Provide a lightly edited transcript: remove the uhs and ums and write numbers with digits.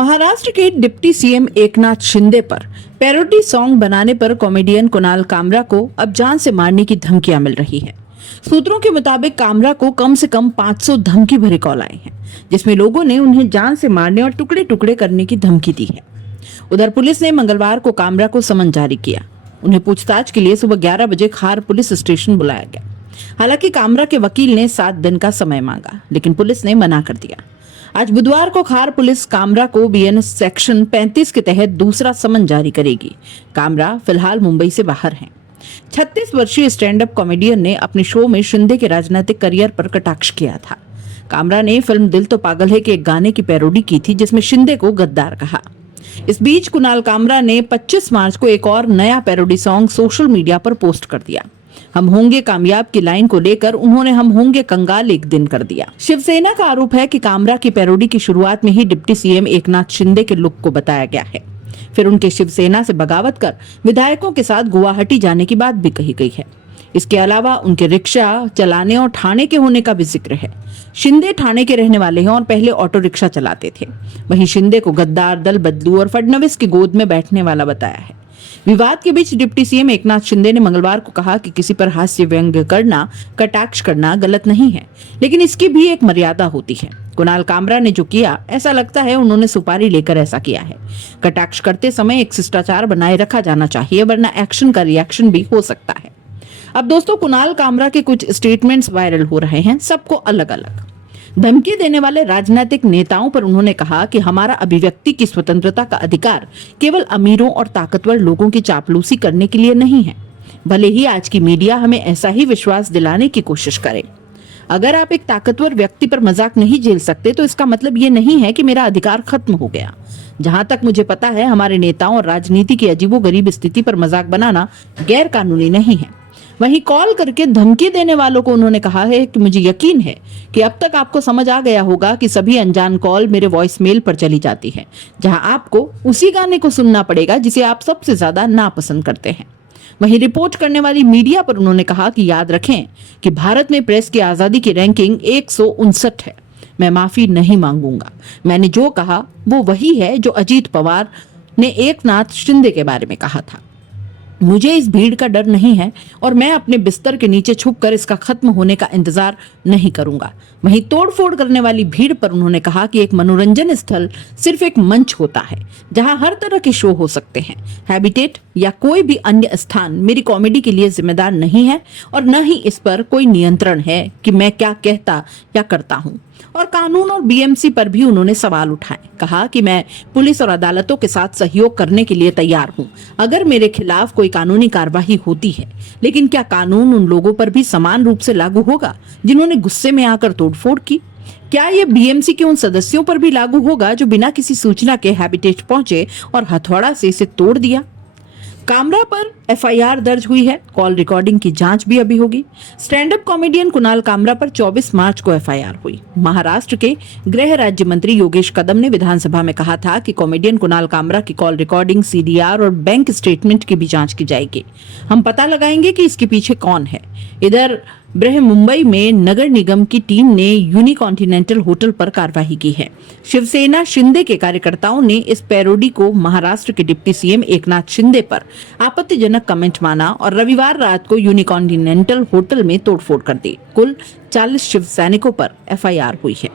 महाराष्ट्र के deputy CM Eknath Shinde पर parody song बनाने पर कॉमेडियन कुणाल कामरा को अब जान से मारने की धमकियां मिल रही है। सूत्रों के मुताबिक कामरा को कम से कम 500 धमकी भरे कॉल आए हैं, जिसमें लोगों ने उन्हें जान से मारने और टुकड़े टुकड़े करने की धमकी दी है। उधर पुलिस ने मंगलवार को कामरा को समन जारी किया। उन्हें पूछताछ के लिए सुबह 11 बजे खार पुलिस स्टेशन बुलाया गया। हालांकि कामरा के वकील ने 7 दिन का समय मांगा, लेकिन पुलिस ने मना कर दिया। आज बुधवार को खार पुलिस कामरा को बीएनएस सेक्शन 35 के तहत दूसरा समन जारी करेगी। कामरा फिलहाल मुंबई से बाहर हैं। 36 वर्षीय स्टैंड अप कॉमेडियन ने अपने शो में शिंदे के राजनीतिक करियर पर कटाक्ष किया था। कामरा ने फिल्म दिल तो पागल है के एक गाने की पैरोडी की थी, जिसमें शिंदे को गद्दार कहा। इस बीच कुणाल कामरा ने 25 मार्च को एक और नया पैरोडी सॉन्ग सोशल मीडिया पर पोस्ट कर दिया। हम होंगे कामयाब की लाइन को लेकर उन्होंने हम होंगे कंगाल एक दिन कर दिया। शिवसेना का आरोप है कि कामरा की पैरोडी की शुरुआत में ही डिप्टी सीएम एकनाथ शिंदे के लुक को बताया गया है। फिर उनके शिवसेना से बगावत कर विधायकों के साथ गुवाहाटी जाने की बात भी कही गई है। इसके अलावा उनके रिक्शा चलाने और ठाणे के होने का भी जिक्र है। शिंदे ठाणे के रहने वाले हैं और पहले ऑटो रिक्शा चलाते थे। वहीं शिंदे को गद्दार, दल बदलू और फडणवीस की गोद में बैठने वाला बताया है। विवाद के बीच डिप्टी सीएम एकनाथ शिंदे ने मंगलवार को कहा कि किसी पर हास्य व्यंग्य करना, कटाक्ष करना गलत नहीं है, लेकिन इसकी भी एक मर्यादा होती है। कुणाल कामरा ने जो किया, ऐसा लगता है उन्होंने सुपारी लेकर ऐसा किया है। कटाक्ष करते समय एक शिष्टाचार बनाए रखा जाना चाहिए, वरना एक्शन का रिएक्शन भी हो सकता है। अब दोस्तों, कुणाल कामरा के कुछ स्टेटमेंट्स वायरल हो रहे हैं, सबको अलग अलग। धमकी देने वाले राजनीतिक नेताओं पर उन्होंने कहा कि हमारा अभिव्यक्ति की स्वतंत्रता का अधिकार केवल अमीरों और ताकतवर लोगों की चापलूसी करने के लिए नहीं है, भले ही आज की मीडिया हमें ऐसा ही विश्वास दिलाने की कोशिश करे। अगर आप एक ताकतवर व्यक्ति पर मजाक नहीं झेल सकते, तो इसका मतलब ये नहीं है कि मेरा अधिकार खत्म हो गया। जहां तक मुझे पता है, हमारे नेताओं और राजनीति की अजीबोगरीब स्थिति पर मजाक बनाना गैर कानूनी नहीं है। वहीं कॉल करके धमकी देने वालों को उन्होंने कहा है कि मुझे यकीन है कि अब तक आपको समझ आ गया होगा कि सभी अनजान कॉल मेरे वॉइस मेल पर चली जाती है, जहां आपको उसी गाने को सुनना पड़ेगा जिसे आप सबसे ज्यादा नापसंद करते हैं। वहीं रिपोर्ट करने वाली मीडिया पर उन्होंने कहा कि याद रखें कि भारत में प्रेस की आजादी की रैंकिंग 159 है। मैं माफी नहीं मांगूंगा। मैंने जो कहा वो वही है जो अजीत पवार ने एकनाथ शिंदे के बारे में कहा था। मुझे इस भीड़ का डर नहीं है और मैं अपने बिस्तर के नीचे छुपकर इसका खत्म होने का इंतजार नहीं करूंगा। वहीं तोड़फोड़ करने वाली भीड़ पर उन्होंने कहा कि एक मनोरंजन स्थल सिर्फ एक मंच होता है जहां हर तरह के शो हो सकते हैं। हैबिटेट या कोई भी अन्य स्थान मेरी कॉमेडी के लिए जिम्मेदार नहीं है और न ही इस पर कोई नियंत्रण है कि मैं क्या कहता या करता हूं। और कानून और बीएमसी पर भी उन्होंने सवाल उठाए। कहा कि मैं पुलिस और अदालतों के साथ सहयोग करने के लिए तैयार हूं अगर मेरे खिलाफ कोई कानूनी कार्रवाई होती है, लेकिन क्या कानून उन लोगों पर भी समान रूप से लागू होगा जिन्होंने गुस्से में आकर तोड़फोड़ की? क्या ये बीएमसी के उन सदस्यों पर भी लागू होगा जो बिना किसी सूचना के हैबिटेट पहुंचे और हथौड़ा से इसे तोड़ दिया? कामरा पर एफआईआर दर्ज हुई है। कॉल रिकॉर्डिंग की जांच भी अभी होगी। Stand up comedian Kunal Kamra पर 24 मार्च को एफआईआर हुई। महाराष्ट्र के गृह राज्य मंत्री योगेश कदम ने विधानसभा में कहा था कि कॉमेडियन कुणाल कामरा की कॉल रिकॉर्डिंग, सीडीआर और बैंक स्टेटमेंट की भी जांच की जाएगी। हम पता लगाएंगे कि इसके पीछे कौन है। इधर बृह मुंबई में नगर निगम की टीम ने यूनिकॉन्टिनेंटल होटल पर कार्रवाई की है। शिवसेना शिंदे के कार्यकर्ताओं ने इस पैरोडी को महाराष्ट्र के डिप्टी सीएम एकनाथ शिंदे पर आपत्तिजनक कमेंट माना और रविवार रात को यूनिकॉन्टिनेंटल होटल में तोड़फोड़ कर दी। कुल 40 शिव सैनिकों पर एफआईआर हुई है।